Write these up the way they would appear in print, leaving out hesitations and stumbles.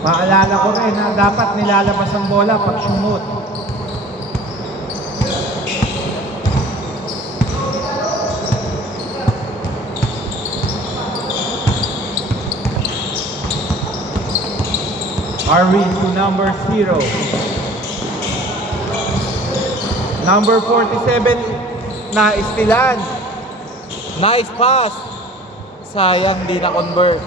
Paalala ko rin na dapat nilalabas ang bola pag sumut. Arvin to number 0. Number 47 na istilan. Nice pass. Sayang di na convert.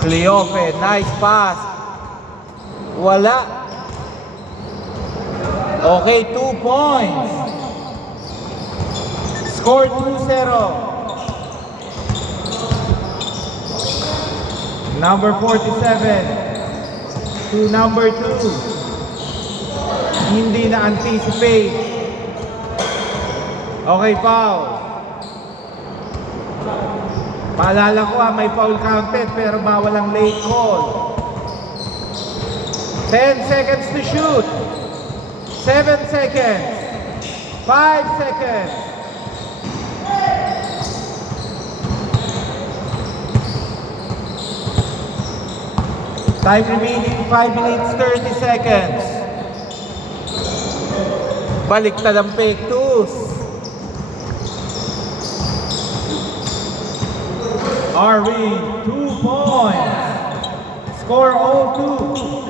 Cleofe, nice pass. Wala. Okay, 2 points. Score 2-0. Number 47 to number 2. Hindi na anticipate. Okay, foul. Paalala ko may foul counted pero bawal ang late call. 10 seconds to shoot. 7 seconds. 5 seconds. Time remaining 5 minutes 30 seconds. Baliktad ang fake twos. Arvin, 2 points. Score 0-2.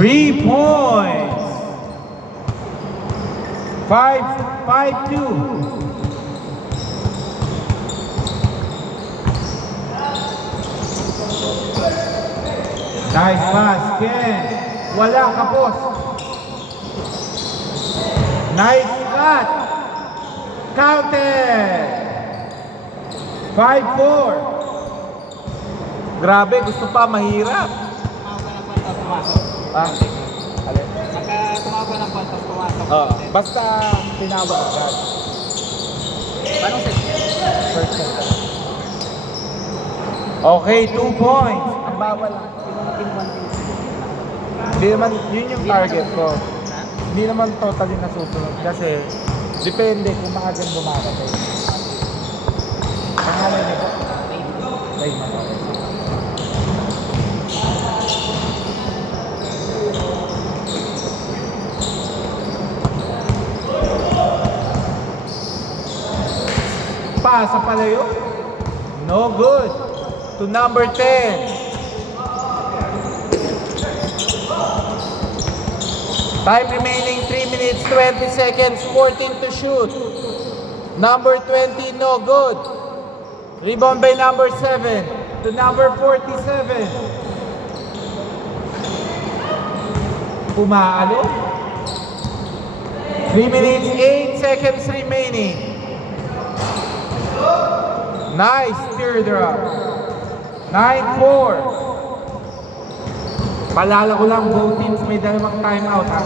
Three points. 5-2. Nice pass, Ken. Wala ka, boss. Nice cut. Counted. 5-4. Grabe, gusto pa, mahirap. Alin? Tumawag ka ng pantas, pumasok. Basta tinawag agad. Anong set? First set. Okay, 2 points. Ang bawal. Hindi naman, yun yung target ko. Hindi naman totally nasusunod kasi depende kung maagang dumarating. Pangalan nito? Raymond. Sa palayo. No good. To number 10. Time remaining 3 minutes 20 seconds. 14 to shoot. Number 20, no good. Rebound by number 7. To number 47. Pumaalo. 3 minutes 8 seconds remaining. Nice teardrop. 9-4. Palala ko lang, both teams may dalawang timeout ha.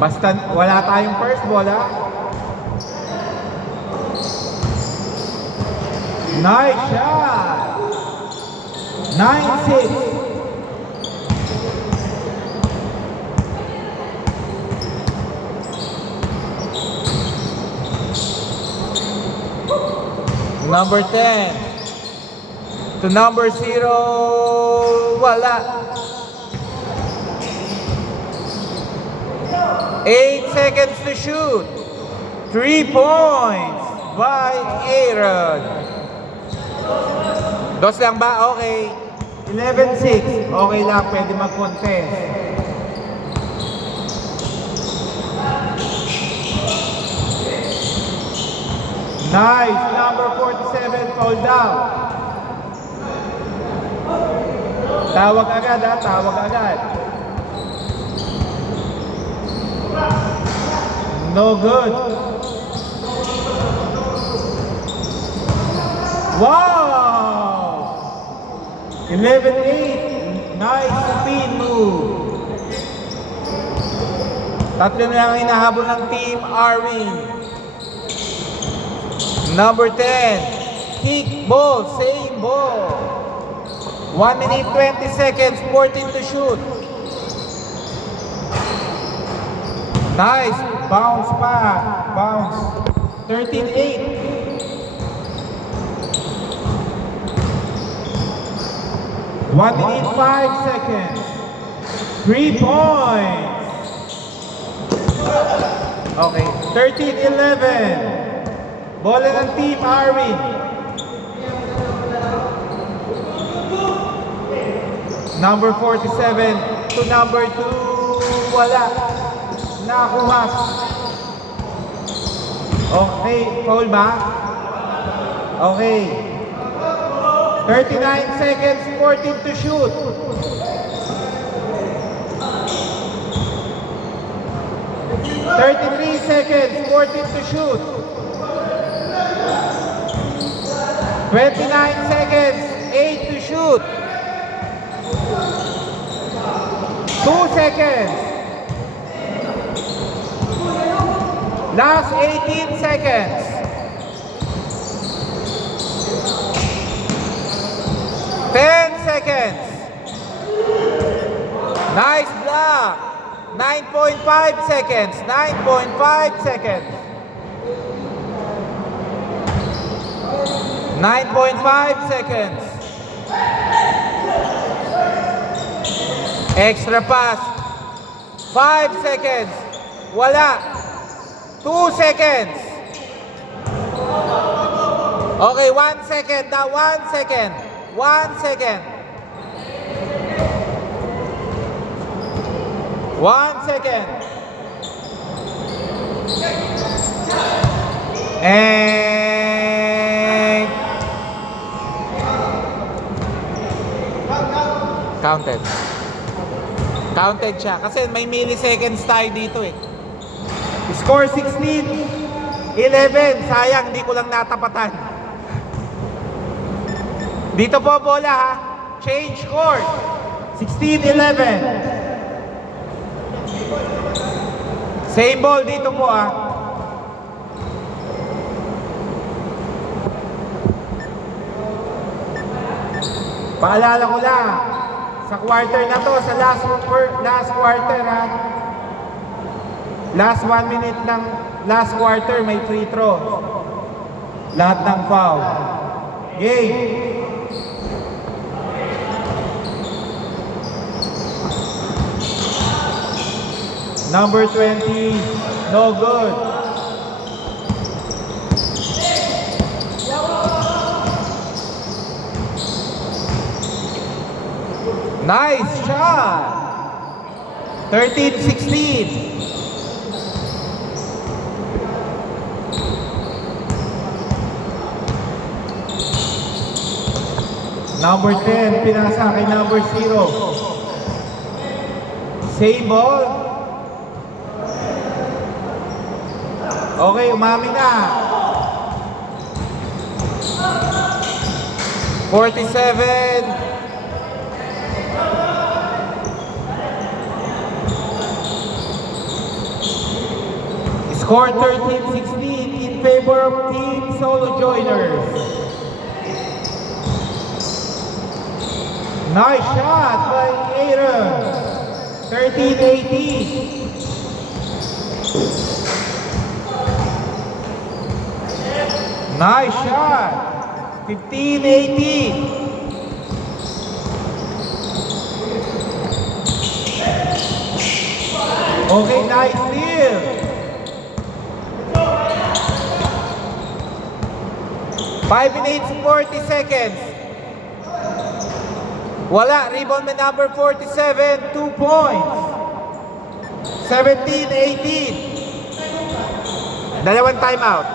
Basta wala tayong first ball ha. Nice shot. 9-6. Number 10 to number 0, wala. 8 seconds to shoot. 3 points by Aaron. Dos lang ba? Okay. 11-6. Okay lang, pwede mag-contest. Nice. Number 47, fall down. Tawag agad ha, tawag agad. No good. Wow! 11-8. Nice spin move. Tatlo na lang ang hinahabol ng Team Arwin. Number 10. Kick ball, same ball. 1 minute 20 seconds, 14 to shoot. Nice. Bounce pa. Bounce. 13-8. 1 minute 5 seconds. 3 points. Okay. 13-11. Bola ng Team Arwin. Number 47 to number 2. Wala. Nakuha. Okay. Foul ba? Okay. 39 seconds, 14 to shoot. $33 seconds, 14 to shoot. 29 seconds, 8 to shoot. 2 seconds. Last 18 seconds. 10 seconds. Nice block. 9.5 seconds. 9.5 seconds. 9.5 seconds. Extra pass. 5 seconds. Wala. 2 seconds. Okay, 1 second. Now 1 second. 1 second. 1 second. And counted. Counted siya kasi may milliseconds tayo dito eh. Score 16-11. Sayang, hindi ko lang natapatan. Dito po bola ha. Change court. 16-11. Same ball dito po ha. Paalala ko lang. Sa quarter na to, sa last quarter ha. Last 1 minute ng last quarter may free throw. Lahat ng foul. Game. Number 20, no good. Nice shot. 13-16. Number 10, pinasa kay number 0. Same ball. Okay, umami na. 47. Score 13-16 in favor of Team Solo Joiners. Nice shot by Aaron. 13-18. Nice shot. 15-18. Okay, nice steal. 5 minutes 40 seconds. Wala. Rebound by number 47. 2 points. 17-18. Dalawang timeout.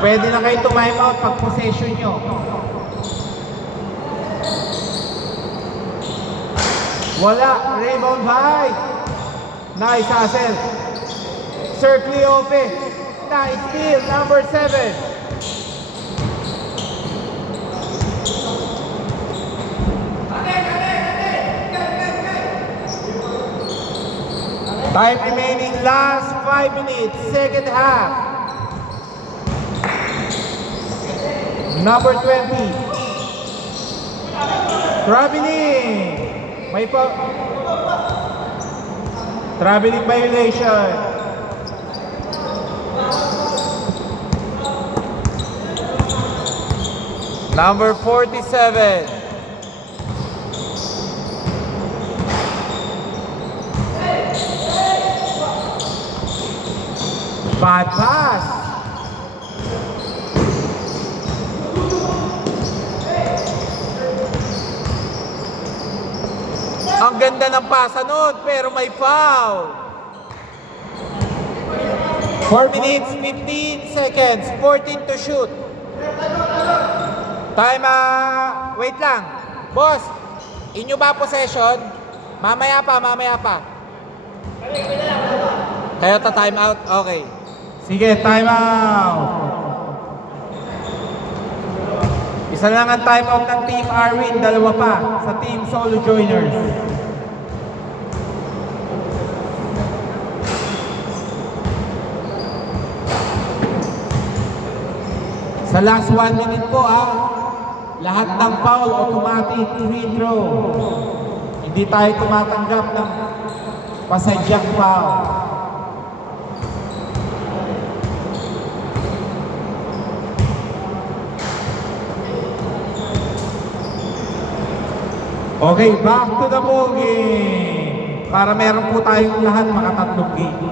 Pwede na kayo time out pag possession nyo. Wala. Rebound high. Nice hustle. Sir Cleofe. Nice steal. Number 7. Time remaining, last 5 minutes, second half. Number 20. Traveling. May pa... Traveling violation. Number 47. Bad pass. Ang ganda ng pasa nun, pero may foul. 4 minutes, 15 seconds, 14 to shoot. Time, wait lang. Boss, inyo ba possession? Mamaya pa. Kaya time out? Okay. Sige, time out. Isa lang ang time out ng Team Arwin, dalawa pa sa Team Solo Joiners. Sa last 1 minute po lahat ng foul automatic free throw. Hindi tayo tumatanggap ng pasadyang foul. Okay, back to the ball game. Para meron po tayong lahat makatatlong game.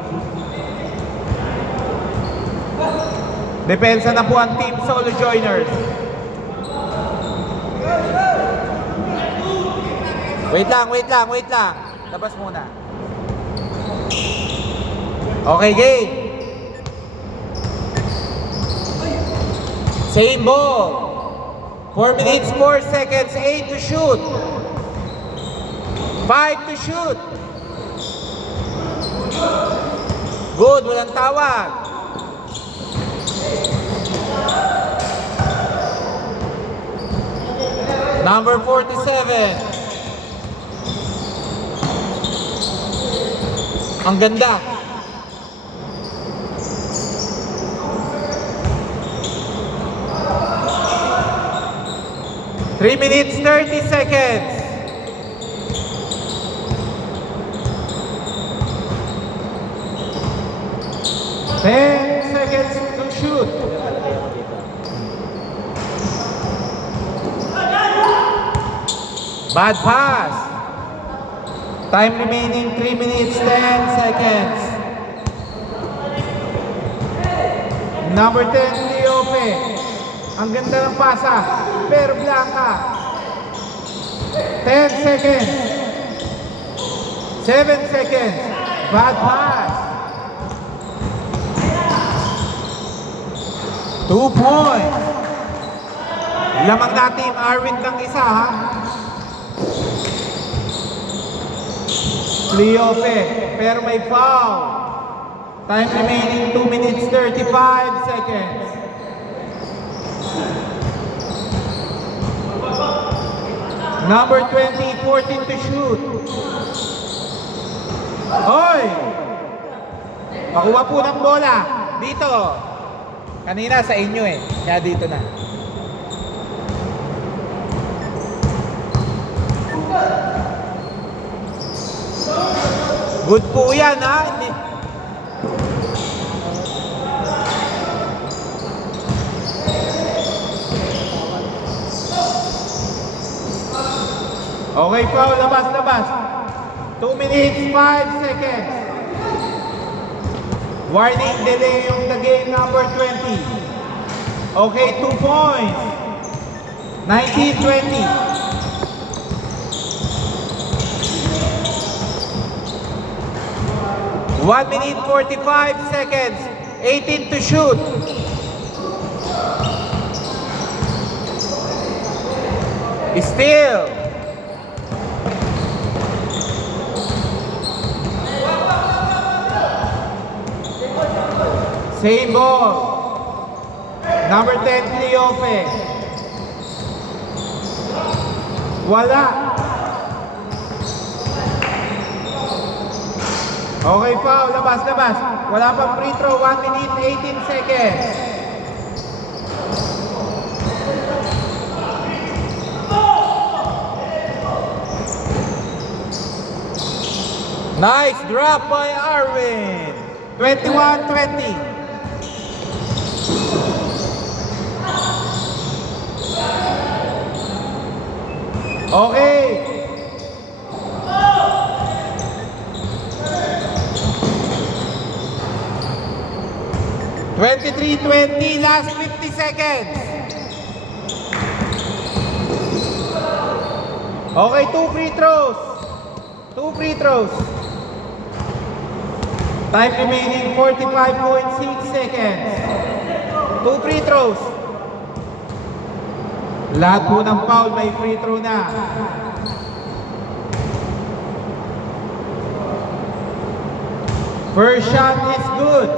Depensa na po ang Team Solo Joiners. Wait lang. Labas muna. Okay, game. Same ball. 4 minutes, 4 seconds, 8 to shoot. 5 to shoot. Good, walang tawag. Number 47. Ang ganda. Three minutes, 30 seconds. Ten seconds to shoot. Bad pass. Time remaining 3 minutes 10 seconds. Number 10, Cleofe. Ang ganda ng pasa, pero blanca. 10 seconds. 7 seconds. Bad pass. 2 points. Lamang na Team Arwin ng isa Cleofe, pero may foul. Time remaining 2 minutes 35 seconds. Number 20, 14 to shoot. Hoy! Makuha po ng bola. Dito. Kanina sa inyo kaya dito na. Good po yan Hindi. Okay, foul. Labas. 2 minutes, 5 seconds. Warning, delay yung the game number 20. Okay, 2 points. 19-20. 1 minute 45 seconds. 18 to shoot. Still. Same ball. Number 10, Cleofe. Wala. Okay, foul. Labas, labas. Wala pang free throw. 1 minute, 18 seconds. Nice drop by Arvin. 21-20. Okay. 23-20, last 50 seconds. Okay, 2 free throws. 2 free throws. Time remaining 45.6 seconds. 2 free throws. Lahat po ng foul may free throw na. First shot is good.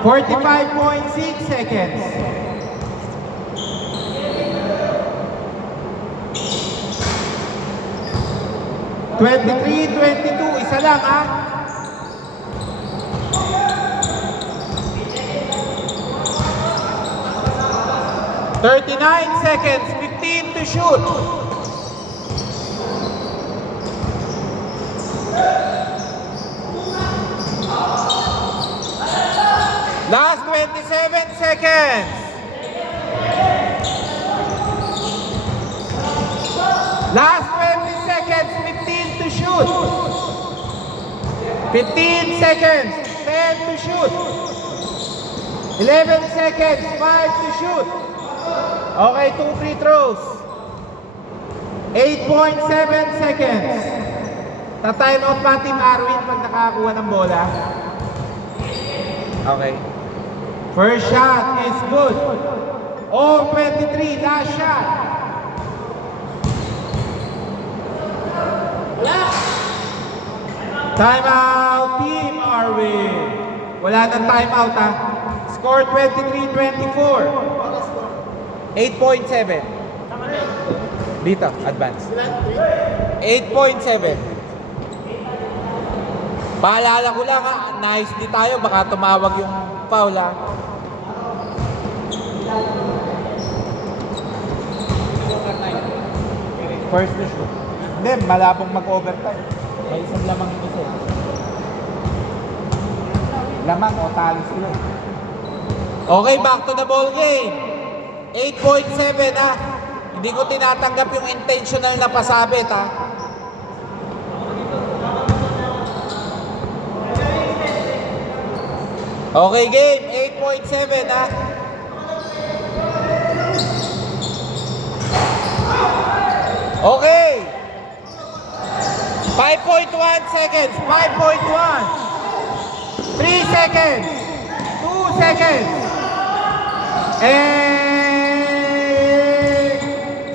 45.6 seconds. (23-22), isa lang ha. (39 seconds, 15 to shoot. Last 27 seconds. Last 20 seconds, 15 to shoot. 15 seconds, 10 to shoot. 11 seconds, 5 to shoot. Okay, 2 free throws. 8.7 seconds. Ta-time out pa Team Arwin pag nakakuha ng bola. Okay. First shot is good. All 23, last shot. Time out, Team Arwin. Wala nang time out ha. Score 23-24. 8.7. Dito, advance. 8.7. Paalala ko lang ha, nice di tayo, baka tumawag yung foul ha. First to shoot. Hindi, malabong mag-overtime. May isang lamang yung isa. Lamang o talo sila. Okay, back to the ball game. 8.7 ha. Hindi ko tinatanggap yung intentional na pasabit ha. Okay, game. 8.7 ha. Okay. 5.1 seconds. 5.1. 3 seconds. 2 seconds. And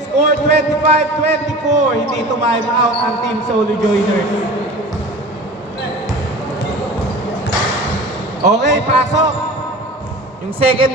score 25-24. Hindi time out ang Team Solo Joiners. Okay, pasok. Yung second